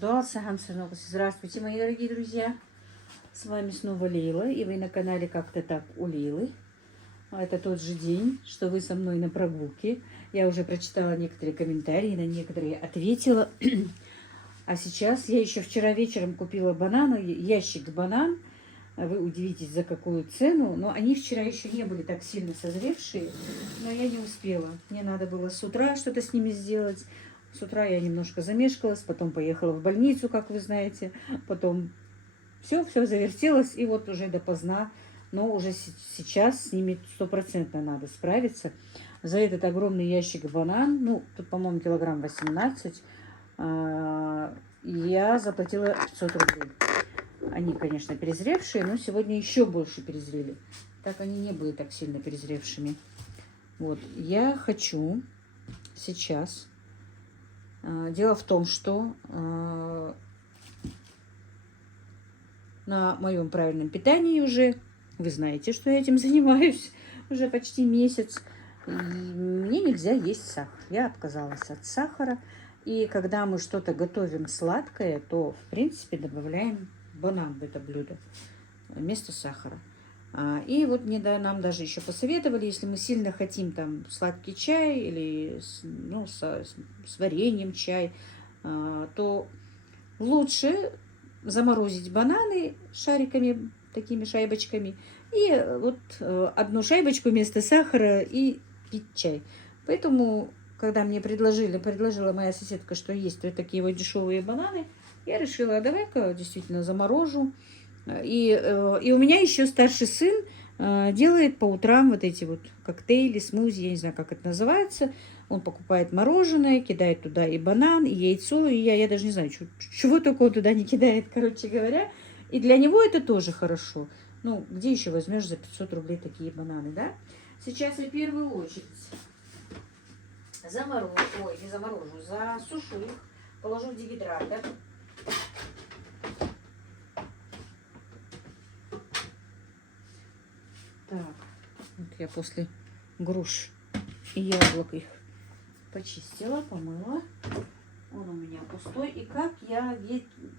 дождался. Здравствуйте, мои дорогие друзья. С вами снова Лейла, и вы на канале «Как-то так у Лейлы». Это тот же день, что вы со мной на прогулке. Я уже прочитала некоторые комментарии, на некоторые ответила. А сейчас я еще вчера вечером купила бананы, ящик банан. Вы удивитесь, за какую цену. Но они вчера еще не были так сильно созревшие, но я не успела. Мне надо было с утра что-то с ними сделать. С утра я немножко замешкалась, потом поехала в больницу, как вы знаете. Потом все завертелось, и вот уже допоздна. Но уже сейчас с ними 100% надо справиться. За этот огромный ящик банан, ну, тут, по-моему, килограмм 18, я заплатила 500 рублей. Они, конечно, перезревшие, но сегодня еще больше перезрели. Так они не были так сильно перезревшими. Вот, я хочу сейчас... Дело в том, что на моем правильном питании уже, вы знаете, что я этим занимаюсь уже почти месяц, и мне нельзя есть сахар. Я отказалась от сахара, и когда мы что-то готовим сладкое, то, в принципе, добавляем банан в это блюдо вместо сахара. И вот нам даже еще посоветовали, если мы сильно хотим там сладкий чай или с вареньем чай, то лучше заморозить бананы шариками, такими шайбочками, и вот одну шайбочку вместо сахара и пить чай. Поэтому, когда мне предложила моя соседка, что есть вот такие вот дешевые бананы, я решила, а давай-ка действительно заморожу. И у меня еще старший сын делает по утрам вот эти вот коктейли, смузи, я не знаю, как это называется. Он покупает мороженое, кидает туда и банан, и яйцо, и я даже не знаю, чего только он туда не кидает, короче говоря. И для него это тоже хорошо. Ну, где еще возьмешь за 500 рублей такие бананы, да? Сейчас я в первую очередь засушу их, положу в дегидратор. Так, вот я после груш и яблок их почистила, помыла. Он у меня пустой. И как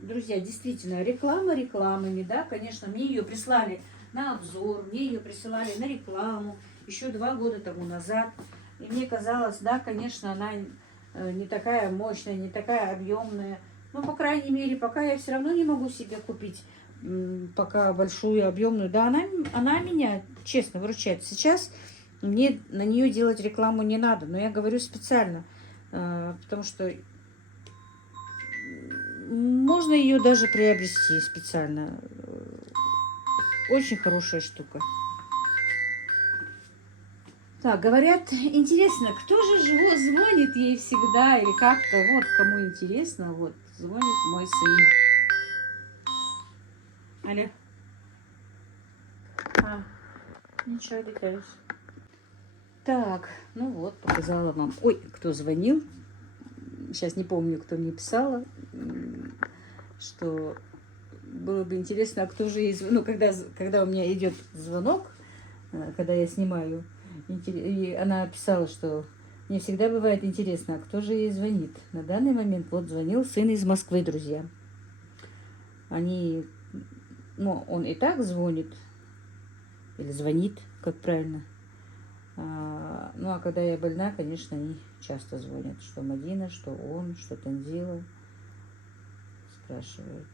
друзья, действительно, реклама рекламами, да, конечно, мне ее прислали на обзор, мне ее присылали на рекламу еще 2 года тому назад. И мне казалось, да, конечно, она не такая мощная, не такая объемная. Но, по крайней мере, пока я все равно не могу себе купить пока большую, объемную. Да, она меня, честно, выручает. Сейчас мне на нее делать рекламу не надо, но я говорю специально, потому что можно ее даже приобрести специально. Очень хорошая штука. Так, говорят, интересно, кто же звонит ей всегда или как-то, вот, кому интересно, вот, звонит мой сын. Алло. Ничего, летаюсь. Так, ну вот, показала вам. Ой, кто звонил. Сейчас не помню, кто мне писала, что было бы интересно, а кто же ей звонит. Ну, когда у меня идет звонок, когда я снимаю, и она писала, что мне всегда бывает интересно, а кто же ей звонит. На данный момент вот звонил сын из Москвы, друзья. Он и так звонит, или звонит, как правильно. А когда я больна, конечно, они часто звонят. Что Мадина, что он, что Танзила. Спрашивают,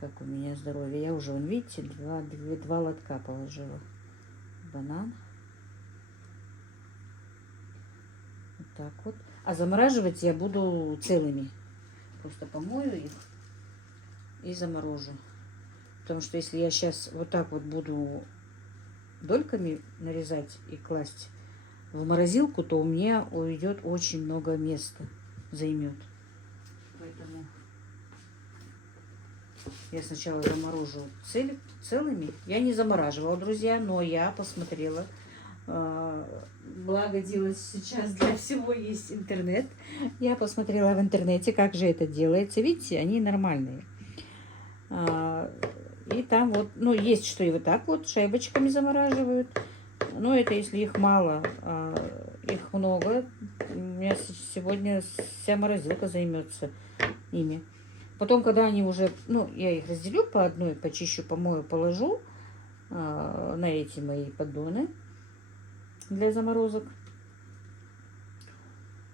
как у меня здоровье. Я уже, видите, два лотка положила. Банан. Вот так вот. А замораживать я буду целыми. Просто помою их и заморожу. Потому что если я сейчас вот так вот буду дольками нарезать и класть в морозилку, то у меня уйдет очень много места, займет. Поэтому я сначала заморожу целыми. Я не замораживала, друзья, но я посмотрела. Благо делать сейчас для всего есть интернет. Я посмотрела в интернете, как же это делается. Видите, они нормальные. И там вот, есть, что и вот так вот шайбочками замораживают. Но это если их мало, их много. У меня сегодня вся морозилка займется. ими. Потом, когда они уже, ну, я их разделю по одной, почищу, помою, положу на эти мои поддоны для заморозок.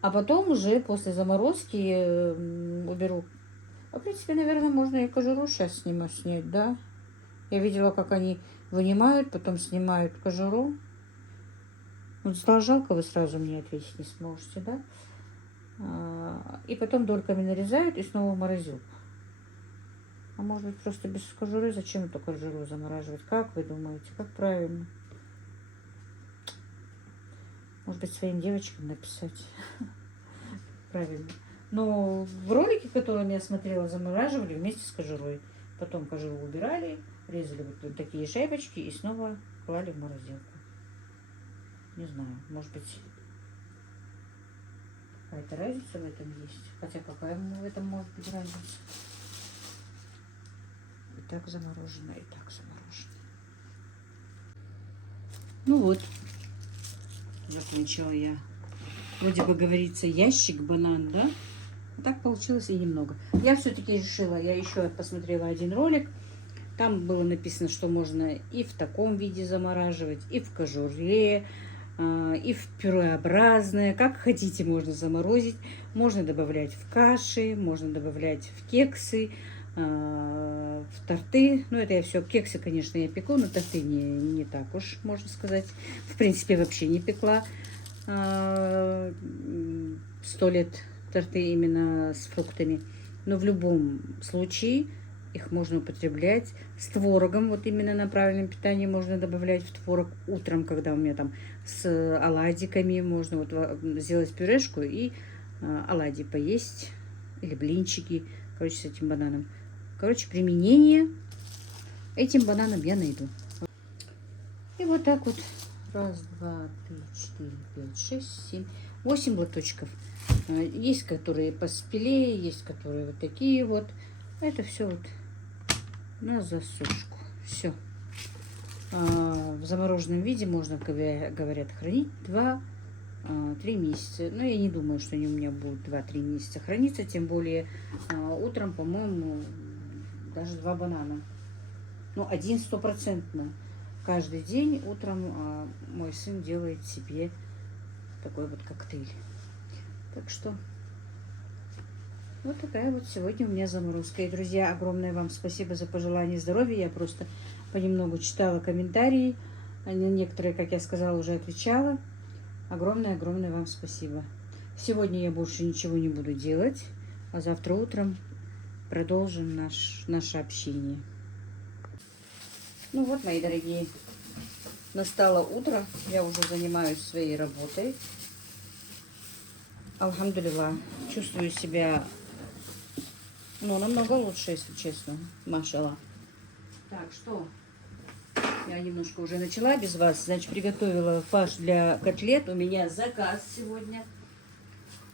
А потом уже после заморозки уберу. А, в принципе, наверное, можно и кожуру сейчас снять, да? Я видела, как они вынимают, потом снимают кожуру. Вот стало жалко, вы сразу мне ответить не сможете, да? И потом дольками нарезают и снова в морозилку. А может быть, просто без кожуры? Зачем эту кожуру замораживать? Как вы думаете? Как правильно? Может быть, своим девочкам написать? Правильно. Но в ролике, который я смотрела, замораживали вместе с кожурой. Потом кожуру убирали, резали вот такие шайбочки и снова клали в морозилку. Не знаю, может быть, какая-то разница в этом есть. Хотя какая в этом может быть разница? И так заморожено, и так заморожено. Ну вот, закончила я. Вроде бы говорится ящик банан, да? А так получилось и немного. Я все-таки решила, я еще посмотрела один ролик. Там было написано, что можно и в таком виде замораживать, и в кожуре, и в пюреобразное. Как хотите, можно заморозить. Можно добавлять в каши, можно добавлять в кексы, в торты. Ну, это я все. Кексы, конечно, я пеку, но торты не так уж, можно сказать. В принципе, вообще не пекла 100 лет торты именно с фруктами. Но в любом случае их можно употреблять с творогом. Вот именно на правильном питании можно добавлять в творог утром, когда у меня там с оладиками. Можно вот сделать пюрешку и оладьи поесть. Или блинчики, короче, с этим бананом. Короче, применение этим бананом я найду. И вот так вот. Раз, два, три, четыре, пять, шесть, семь, 8 лоточков. Есть, которые поспелее, есть, которые вот такие вот. Это все вот на засушку. Все. В замороженном виде можно, говорят, хранить 2-3 месяца. Но я не думаю, что они у меня будут 2-3 месяца храниться. Тем более утром, по-моему, даже 2 банана. Ну, один 100%. Каждый день утром мой сын делает себе такой вот коктейль. Так что вот такая вот сегодня у меня заморозка. И, друзья, огромное вам спасибо за пожелание здоровья. Я просто понемногу читала комментарии. На некоторые, как я сказала, уже отвечала. Огромное-огромное вам спасибо. Сегодня я больше ничего не буду делать. А завтра утром продолжим наше общение. Ну вот, мои дорогие, настало утро. Я уже занимаюсь своей работой. Алхамдулилlah, чувствую себя, ну, намного лучше, если честно. Машалла. Так, что? Я немножко уже начала без вас. Значит, приготовила фарш для котлет. У меня заказ сегодня.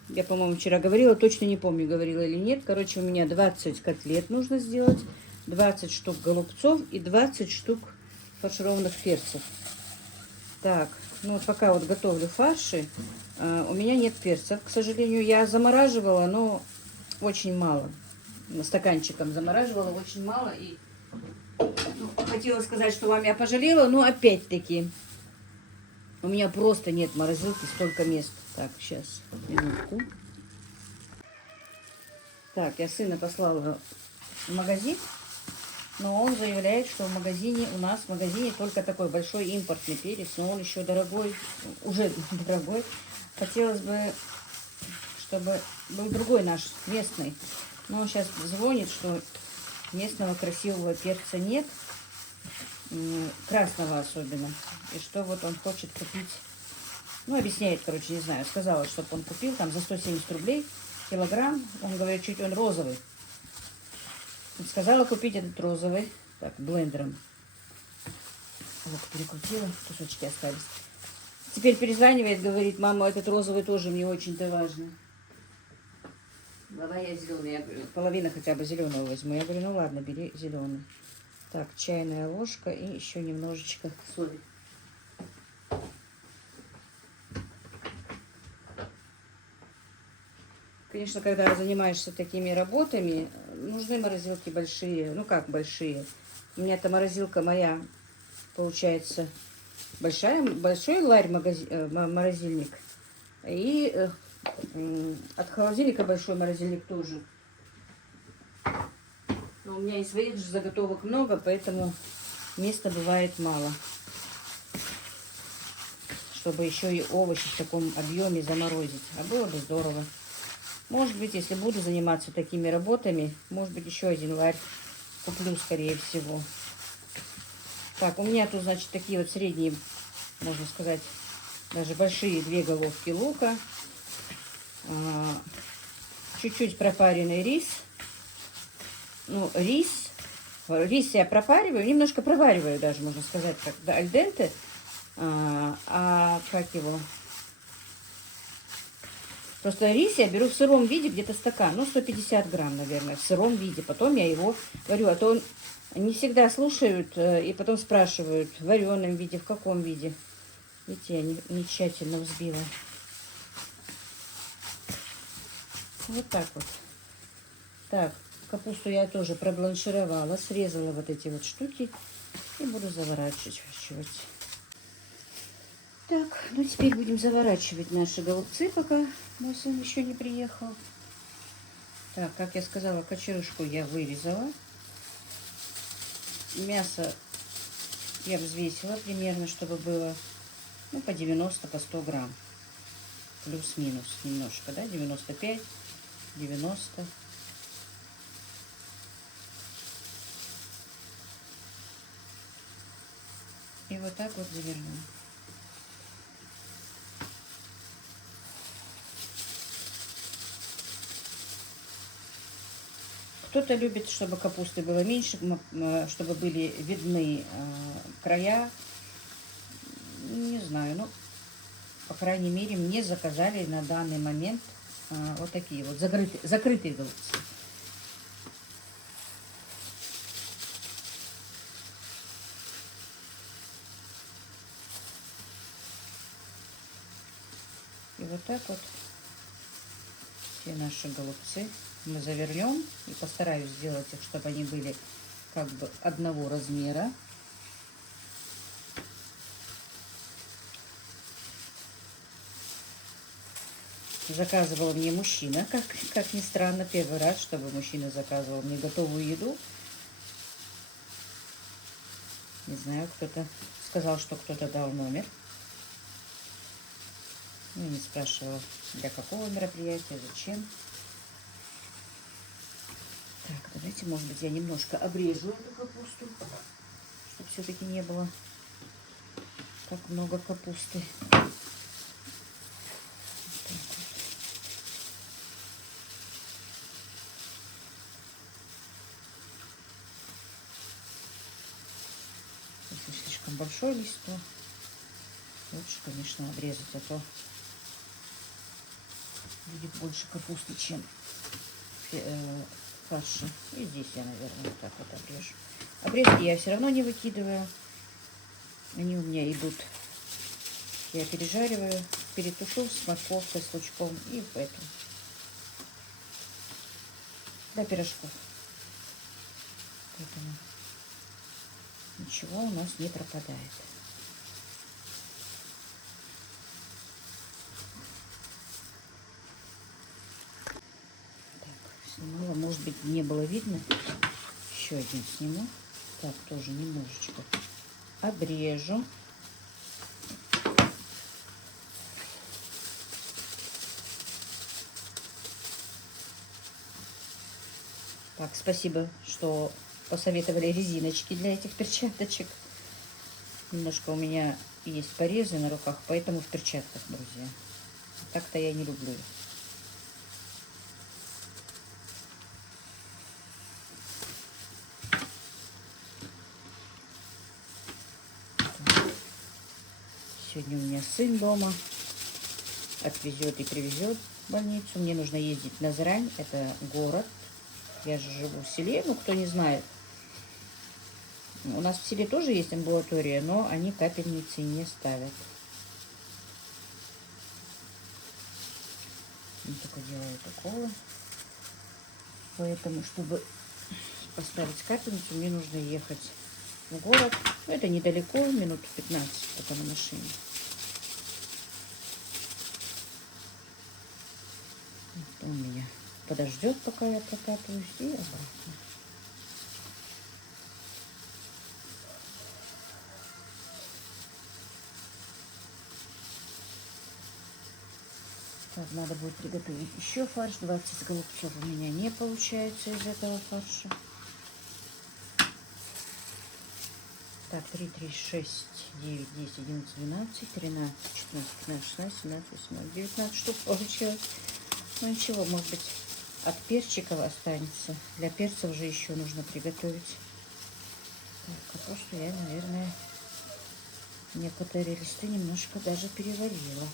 Я, по-моему, вчера говорила, точно не помню, говорила или нет. Короче, у меня 20 котлет нужно сделать, 20 штук голубцов и 20 штук фаршированных перцев. Так, ну вот пока вот готовлю фарши, у меня нет перцев, к сожалению. Я замораживала, но очень мало. Стаканчиком замораживала, очень мало. И хотела сказать, что вам я пожалела, но опять-таки у меня просто нет в морозилке столько мест. Так, сейчас, минутку. Так, я сына послала в магазин, но он заявляет, что в магазине, у нас в магазине только такой большой импортный перец, но он еще дорогой, уже дорогой. Хотелось бы, чтобы был другой наш, местный. Но он сейчас звонит, что местного красивого перца нет, красного особенно. И что вот он хочет купить, ну, объясняет, короче, не знаю, сказала, чтобы он купил там за 170 рублей килограмм. Он говорит, чуть он розовый. Сказала купить этот розовый. Так, блендером. Вот, перекрутила, кусочки остались. Теперь перезванивает, говорит, мама, этот розовый тоже мне очень-то важно. Давай я зеленый. Я говорю, половина хотя бы зеленого возьму. Я говорю, ну ладно, бери зеленый. Так, чайная ложка и еще немножечко соли. Конечно, когда занимаешься такими работами, нужны морозилки большие. Ну как большие? У меня эта морозилка моя, получается, большой ларь морозильник. И от холодильника большой морозильник тоже. Но у меня и своих же заготовок много, поэтому места бывает мало. Чтобы еще и овощи в таком объеме заморозить. А было бы здорово. Может быть, если буду заниматься такими работами, может быть, еще один ларь куплю, скорее всего. Так, у меня тут, значит, такие вот средние, можно сказать, даже большие 2 головки лука. Чуть-чуть пропаренный рис. Ну, рис я пропариваю, немножко провариваю даже, можно сказать, как аль денте. Как его? Просто рис я беру в сыром виде, где-то стакан, ну, 150 грамм, наверное, в сыром виде. Потом я его варю, а то не всегда слушают и потом спрашивают, в вареном виде, в каком виде. Видите, я не тщательно взбила. Вот так вот. Так, капусту я тоже пробланшировала, срезала вот эти вот штуки и буду заворачивать. Так, ну теперь будем заворачивать наши голубцы, пока мой сын еще не приехал. Так, как я сказала, кочерышку я вырезала. Мясо я взвесила примерно, чтобы было, ну, по 90, по 100 грамм. Плюс-минус немножко, да, 95, 90. И вот так вот завернем. Кто-то любит, чтобы капусты было меньше, чтобы были видны края. Не знаю, ну, по крайней мере, мне заказали на данный момент вот такие вот закрытые голубцы. И вот так вот все наши голубцы мы завернем. И постараюсь сделать их, чтобы они были как бы одного размера. Заказывал мне мужчина, как ни странно, первый раз, чтобы мужчина заказывал мне готовую еду. Не знаю, кто-то сказал, что кто-то дал номер. Ну, не спрашивала, для какого мероприятия, зачем. Так, давайте, может быть, я немножко обрежу эту капусту, чтобы все-таки не было так много капусты. Если слишком большой лист, то лучше, конечно, обрезать, а то будет больше капусты, чем фарша. И здесь я, наверное, вот так вот обрежу. Обрезки я все равно не выкидываю. Они у меня идут. Я пережариваю, перетушу с морковкой, с лучком и поэтому для пирожков. Поэтому ничего у нас не пропадает. Снимала, может быть, не было видно. Еще один сниму. Так, тоже немножечко обрежу. Так, спасибо, что посоветовали резиночки для этих перчаточек. Немножко у меня есть порезы на руках, поэтому в перчатках, друзья. Так-то я не люблю их. Сегодня у меня сын дома отвезет и привезет в больницу. Мне нужно ездить в Назрань, это город. Я же живу в селе, ну кто не знает. У нас в селе тоже есть амбулатория, но они капельницы не ставят. Я только делаю уколы. Поэтому, чтобы поставить капельницу, мне нужно ехать в город. Это недалеко, минут 15 пока на машине. Вот он меня подождет, пока я прокатываюсь, и обратно. Так, надо будет приготовить еще фарш. 20 голубцов у меня не получается из этого фарша. Так, 3, 3, 6, 9, 10, 11, 12, 13, 14, 15, 16, 17, 18, 19 штук получилось. Ну ничего, может быть, от перчиков останется. Для перцев же еще нужно приготовить. Так, капусту я, наверное, некоторые листы немножко даже переварила.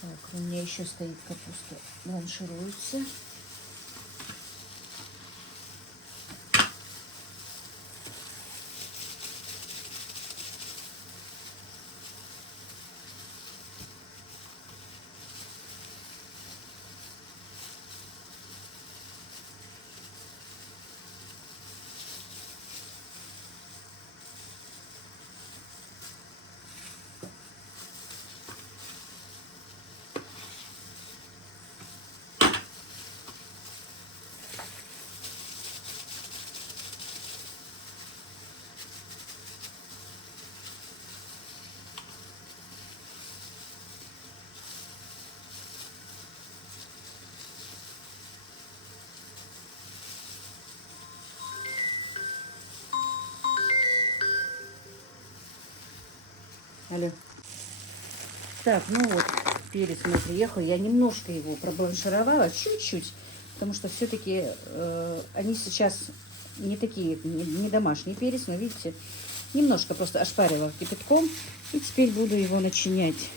Так, у меня еще стоит капуста, бланшируется. Алло. Так, ну вот, перец мой приехал. Я немножко его пробланшировала, чуть-чуть. Потому что все-таки они сейчас не такие, не домашний перец, но видите, немножко просто ошпарила кипятком. И теперь буду его начинять.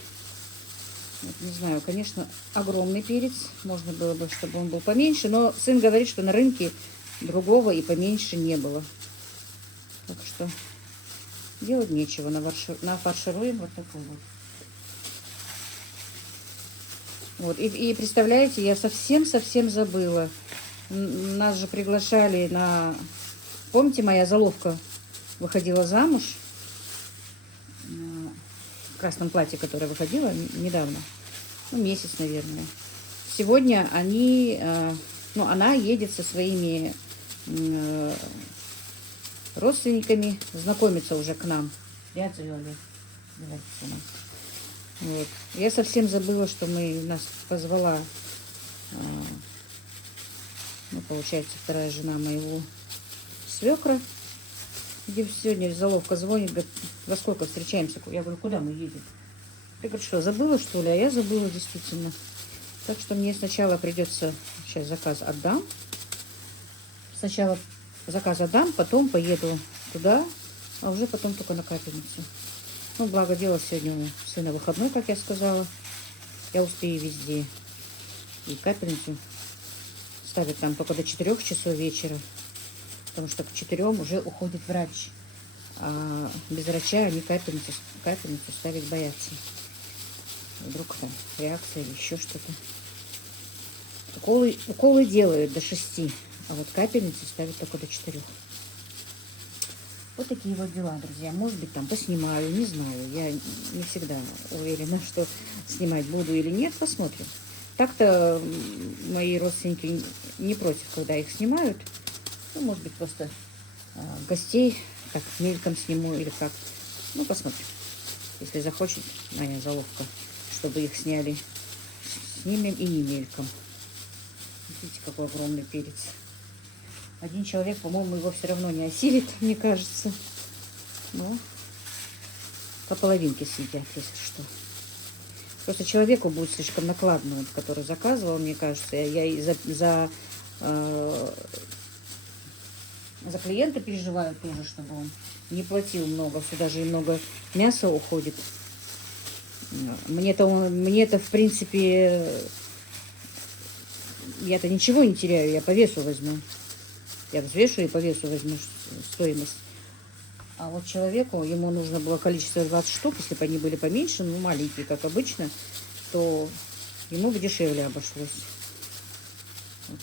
Вот, не знаю, конечно, огромный перец. Можно было бы, чтобы он был поменьше. Но сын говорит, что на рынке другого и поменьше не было. Так что делать нечего. Нафаршируем вот такой вот. Вот. И представляете, я совсем забыла. Нас же приглашали на... Помните, моя заловка выходила замуж? В красном платье, которое выходила недавно. Ну, месяц, наверное. Сегодня они... Ну, она едет со своими родственниками знакомиться уже к нам. Ряд завели. Вот. Я совсем забыла, что нас позвала, ну, получается, вторая жена моего свекра. Где сегодня заловка звонит, говорит, во сколько встречаемся? Я говорю, куда мы едем? Я говорю, что, забыла, что ли? А я забыла, действительно. Так что мне сначала придется, сейчас заказ отдам. Сначала заказ отдам, потом поеду туда, а уже потом только на капельницу. Ну, благо дело, сегодня у сына выходной, как я сказала. Я успею везде. И капельницу ставят там только до 4 часов вечера. Потому что к 4 уже уходит врач. А без врача они капельницу ставить боятся. Вдруг там реакция или еще что-то. Уколы делают до 6, а вот капельницу ставят только до 4. Вот такие вот дела, друзья. Может быть, там поснимаю, не знаю. Я не всегда уверена, что снимать буду или нет. Посмотрим. Так-то мои родственники не против, когда их снимают. Ну, может быть, просто гостей так мельком сниму или как. Ну, посмотрим. Если захочет моя заловка, чтобы их сняли, снимем и не мельком. Видите, какой огромный перец. Один человек, по-моему, его все равно не осилит, мне кажется. Но по половинке съедят, если что. Просто человеку будет слишком накладно, вот, который заказывал, мне кажется. Я и за клиента переживаю тоже, чтобы он не платил много. Сюда же и много мяса уходит. Мне-то, в принципе, я-то ничего не теряю, я по весу возьму. Я взвешу и по весу возьму стоимость. А вот человеку, ему нужно было количество 20 штук, если бы они были поменьше, ну, маленькие, как обычно, то ему бы дешевле обошлось. Вот.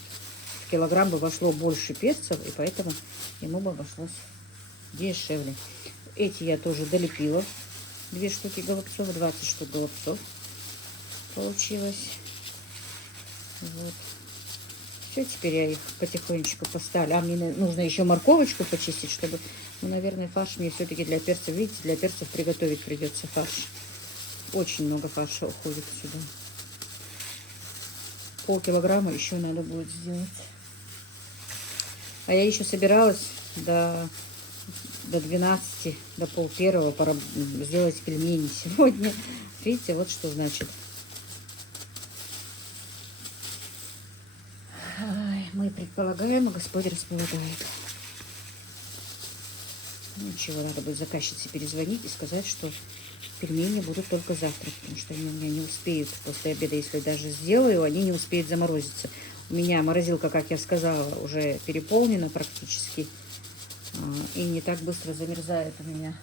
В килограмм бы вошло больше перцев, и поэтому ему бы обошлось дешевле. Эти я тоже долепила. 2 штуки голубцов, 20 штук голубцов получилось. Вот. Все, теперь я их потихонечку поставлю. А мне нужно еще морковочку почистить, чтобы, ну, наверное, фарш мне все-таки для перцев, видите, для перцев приготовить придется фарш. Очень много фарша уходит сюда. Полкилограмма еще надо будет сделать. А я еще собиралась до 12, до пол-первого пора сделать пельмени сегодня. Видите, вот что значит. Ай, мы предполагаем, а Господь располагает. Ничего, надо будет заказчице перезвонить и сказать, что пельмени будут только завтра, потому что они у меня не успеют после обеда, если даже сделаю, они не успеют заморозиться. У меня морозилка, как я сказала, уже переполнена практически. И не так быстро замерзает у меня.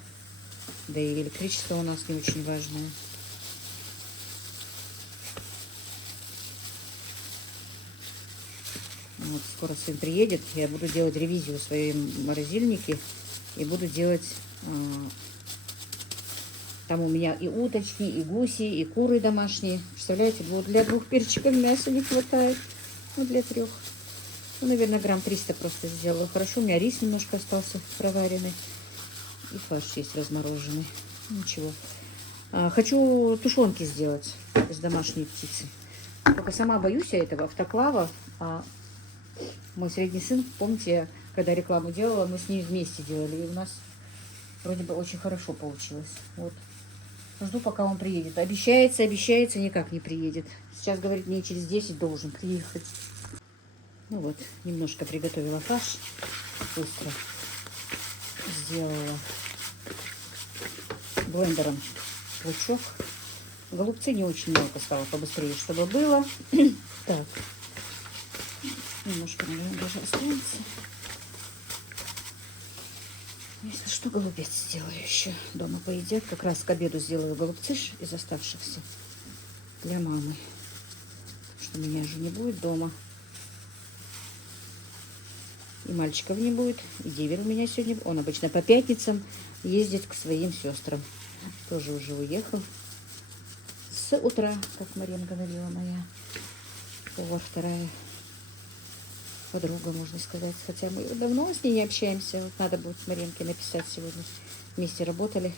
Да и электричество у нас не очень важное. Вот, скоро сын приедет, я буду делать ревизию в своем морозильнике. И буду делать... Там у меня и уточки, и гуси, и куры домашние. Представляете, для 2 перчиков мяса не хватает. Ну, для 3. Ну, наверное, грамм 300 просто сделала. Хорошо, у меня рис немножко остался проваренный. И фарш есть размороженный. Ничего. Хочу тушенки сделать из домашней птицы. Только сама боюсь я этого автоклава. Мой средний сын, помните, я когда рекламу делала, мы с ней вместе делали. И у нас вроде бы очень хорошо получилось. Вот. Жду, пока он приедет. Обещается, никак не приедет. Сейчас, говорит, мне через 10 должен приехать. Ну вот, немножко приготовила фарш. Быстро сделала блендером лучок. Голубцы не очень много стало, побыстрее, чтобы было. Так. Немножко, наверное, даже останется. Если что, голубец сделаю еще. Дома поедят. Как раз к обеду сделаю голубцы из оставшихся для мамы. Что меня же не будет дома. И мальчиков не будет. И Дивер у меня сегодня. Он обычно по пятницам ездит к своим сестрам. Тоже уже уехал. С утра, как Марина говорила, моя повар, вторая подруга, можно сказать. Хотя мы давно с ней не общаемся. Вот надо будет Маринке написать сегодня. Вместе работали.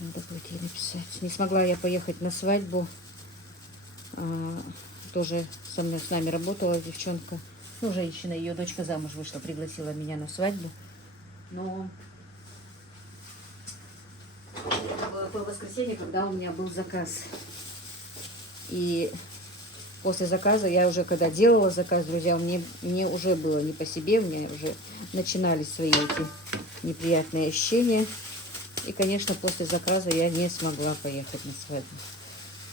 Надо будет ей написать. Не смогла я поехать на свадьбу. Тоже с нами работала девчонка. Ну, женщина, ее дочка замуж вышла, пригласила меня на свадьбу. Но это было воскресенье, когда у меня был заказ. И после заказа, я уже когда делала заказ, друзья, мне уже было не по себе, у меня уже начинались свои эти неприятные ощущения. И, конечно, после заказа я не смогла поехать на свадьбу.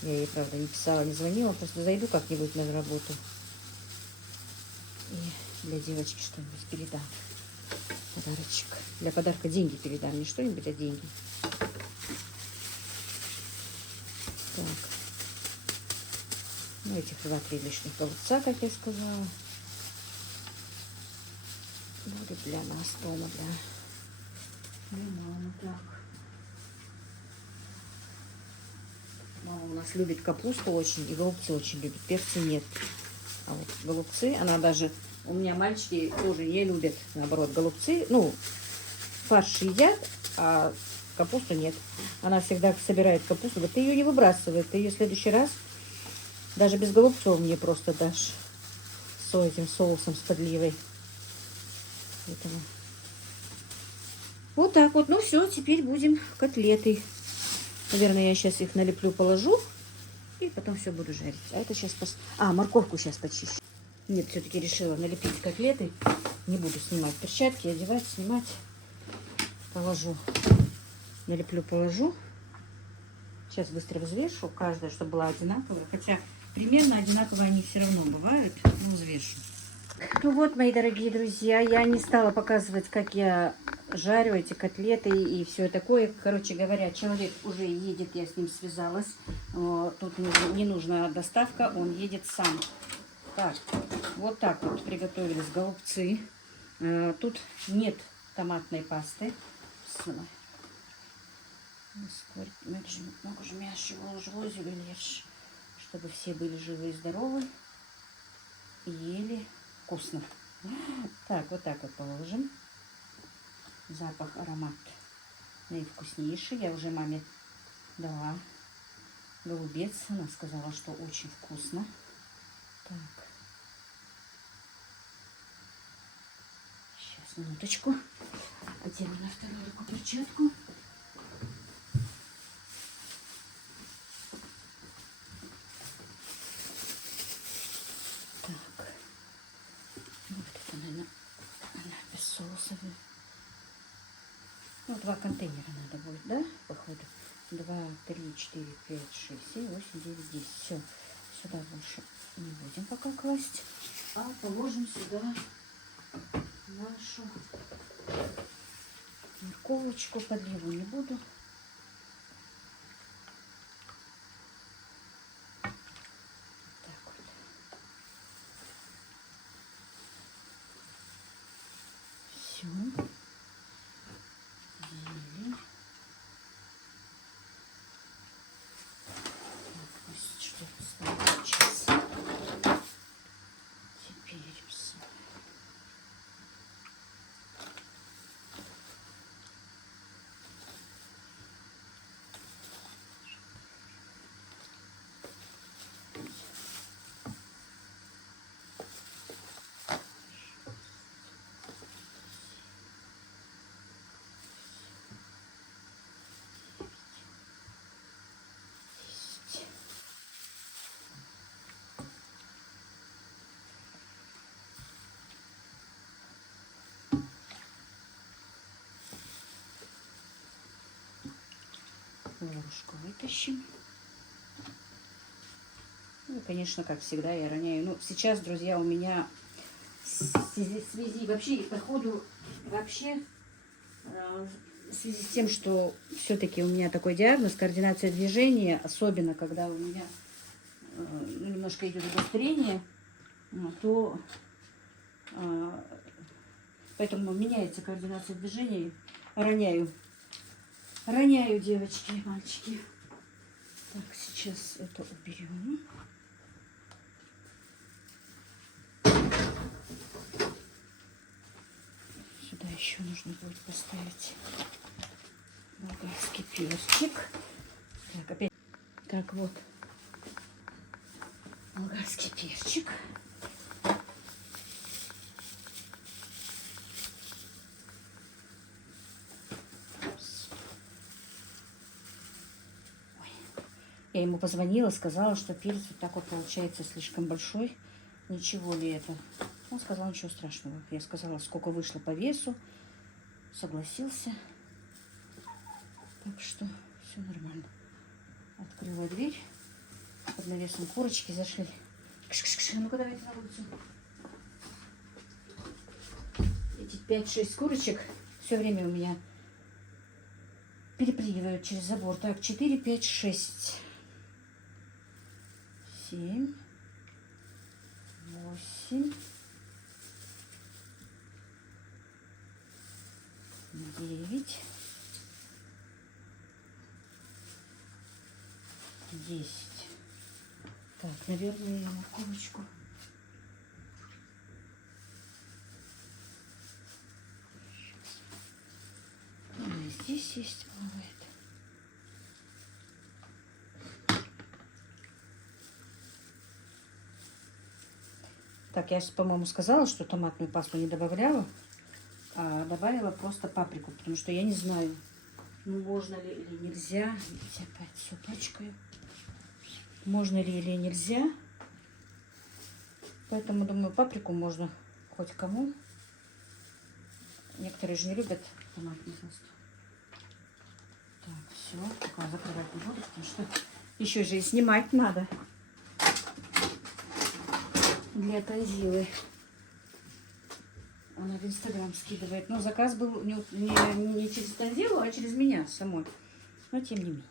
Я ей, правда, не писала, не звонила, просто зайду как-нибудь на работу. И для девочки что-нибудь передам. Подарочек. Для подарка деньги передам, не что-нибудь, а деньги. Так. Ну, этих 2-3 лишних голубца, как я сказала. Будет для нас дома, для мамы. Так. Мама у нас любит капусту очень, и голубцы очень любит. Перца нет. А вот голубцы, она даже... У меня мальчики тоже не любят, наоборот, голубцы. Ну, фарш едят, а капусту нет. Она всегда собирает капусту. Вот ты ее не выбрасывай. Ты ее в следующий раз даже без голубцов мне просто дашь. С этим соусом, с подливой. Поэтому... Вот так вот. Ну все, теперь будем котлеты. Наверное, я сейчас их налеплю, положу. И потом все буду жарить. А это сейчас... морковку сейчас почищу. Нет, все-таки решила налепить котлеты. Не буду снимать перчатки, одевать, снимать. Положу. Налеплю, положу. Сейчас быстро взвешу. Каждая, чтобы была одинаковая. Хотя примерно одинаковые они все равно бывают. Ну, взвешу. Ну вот, мои дорогие друзья, я не стала показывать, как я жарю эти котлеты и все такое. Короче говоря, человек уже едет, я с ним связалась. Тут не нужна доставка, он едет сам. Так, вот так вот приготовились голубцы. Тут нет томатной пасты. Чтобы все были живы и здоровы и ели вкусно. Так, вот так вот положим. Запах, аромат наивкуснейший. Я уже маме дала голубец. Она сказала, что очень вкусно. Так. Сейчас, минуточку. Одену на вторую руку перчатку. Так. Вот это, наверное, она без соуса. Ну, 2 контейнера надо будет, да, походу? 2, 3, 4, 5, 6, 7, 8, 9, 10. Все, сюда больше не будем пока класть. А положим сюда нашу морковочку. Подливу не буду. Так вот. Все. Зелень. Так, пусть что-то стоит сейчас. Теперь все. Ложку вытащим. Ну, конечно, как всегда, я роняю. Ну, сейчас, друзья, у меня в связи вообще, походу, вообще, в связи с тем, что все-таки у меня такой диагноз, координация движения, особенно когда у меня немножко идет обострение, то поэтому меняется координация движения. Роняю. Роняю, девочки и мальчики. Так, сейчас это уберем. Сюда еще нужно будет поставить болгарский перчик. Так, опять. Так, вот. Болгарский перчик. Я ему позвонила, сказала, что перец вот так вот получается слишком большой. Ничего ли это? Он сказал, ничего страшного. Я сказала, сколько вышло по весу. Согласился. Так что все нормально. Открыла дверь. Под навесом курочки зашли. Ну-ка, давайте на улицу. Эти 5-6 курочек все время у меня перепрыгивают через забор. Так, 4, 5, 6. 7, 8, 9, 10. Так, наверное, я морковочку. Здесь есть, бывает. Так, я, по-моему, сказала, что томатную пасту не добавляла, а добавила просто паприку, потому что я не знаю, ну, можно ли или нельзя. Видите, опять все пачкаю. Можно ли или нельзя. Поэтому, думаю, паприку можно хоть кому. Некоторые же не любят томатную пасту. Так, все, пока закрывать не буду, потому что еще же и снимать надо для танзилы. Она в Инстаграм скидывает. Но заказ был не через Танзилу, а через меня самой. Но тем не менее.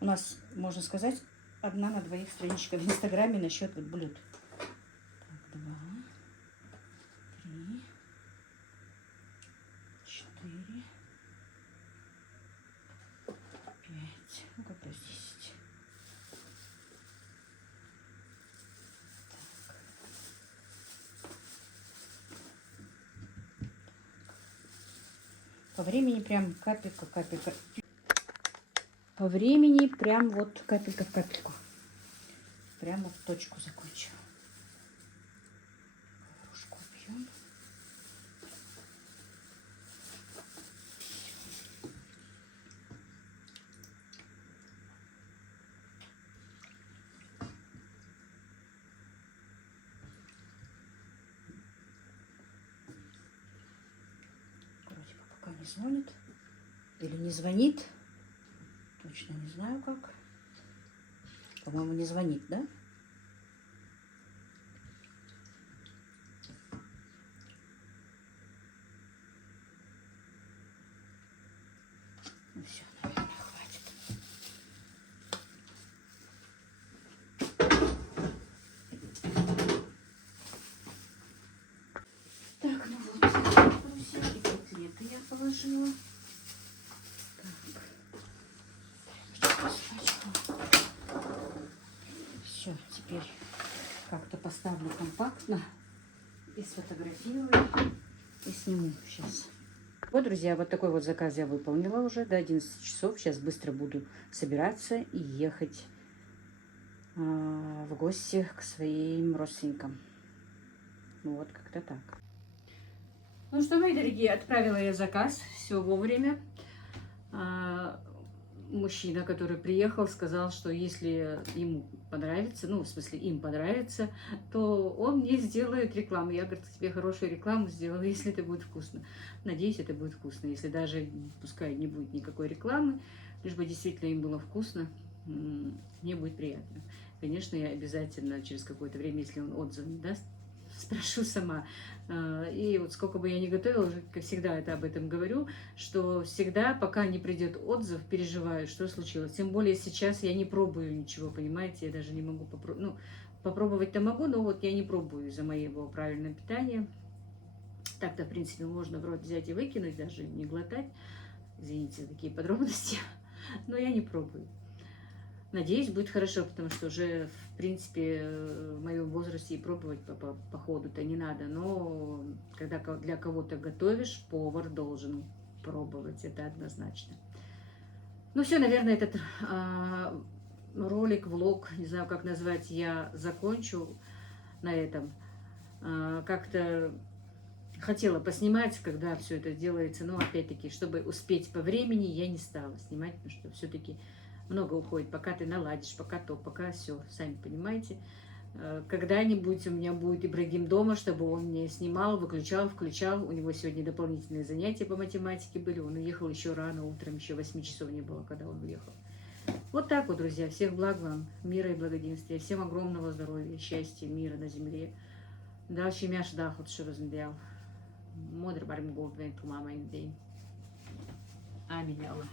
У нас, можно сказать, 1 на 2 страничка в Инстаграме насчет вот блюд. Так, 2, 3, 4, 5. Ну, как раз 10. По времени прям капелька, капелька. По времени прям вот капелька в капельку. Прямо в точку закончила. Кружку пьем. Вроде бы пока не звонит. Или не звонит. Точно не знаю как. По-моему, не звонит, да? Ну все, наверное, хватит. Так, ну вот, друзья, и котлеты я положила. Все, теперь как-то поставлю компактно и сфотографирую и сниму сейчас. Вот, друзья, вот такой вот заказ я выполнила уже до 11 часов. Сейчас быстро буду собираться и ехать в гости к своим родственникам. Вот, как-то так. Ну что, мои дорогие, отправила я заказ, все вовремя. Мужчина, который приехал, сказал, что если ему понравится, ну, в смысле, им понравится, то он мне сделает рекламу. Я, говорю, тебе хорошую рекламу сделала, если это будет вкусно. Надеюсь, это будет вкусно. Если даже, пускай не будет никакой рекламы, лишь бы действительно им было вкусно, мне будет приятно. Конечно, я обязательно через какое-то время, если он отзыв не даст, спрошу сама. И вот сколько бы я ни готовила, уже, как всегда, это об этом говорю, что всегда, пока не придет отзыв, переживаю, что случилось. Тем более сейчас я не пробую ничего, понимаете, я даже не могу попробовать. Ну, попробовать-то могу, но вот я не пробую из-за моего правильного питания. Так-то, в принципе, можно в рот взять и выкинуть, даже не глотать. Извините за такие подробности, но я не пробую. Надеюсь, будет хорошо, потому что уже, в принципе, в моем возрасте и пробовать по ходу-то не надо. Но когда для кого-то готовишь, повар должен пробовать, это однозначно. Ну все, наверное, этот ролик, влог, не знаю, как назвать, я закончу на этом. Как-то хотела поснимать, когда все это делается, но опять-таки, чтобы успеть по времени, я не стала снимать, потому что все-таки много уходит, пока ты наладишь, пока то, пока все, сами понимаете. Когда-нибудь у меня будет Ибрагим дома, чтобы он мне снимал, выключал, включал. У него сегодня дополнительные занятия по математике были. Он уехал еще рано, утром еще 8 часов не было, когда он уехал. Вот так вот, друзья. Всех благ вам, мира и благоденствия. Всем огромного здоровья, счастья, мира на земле. Дальше мяш дахот, что размдял. Модер барим голдвен тумама им день. Аминь, Аллах.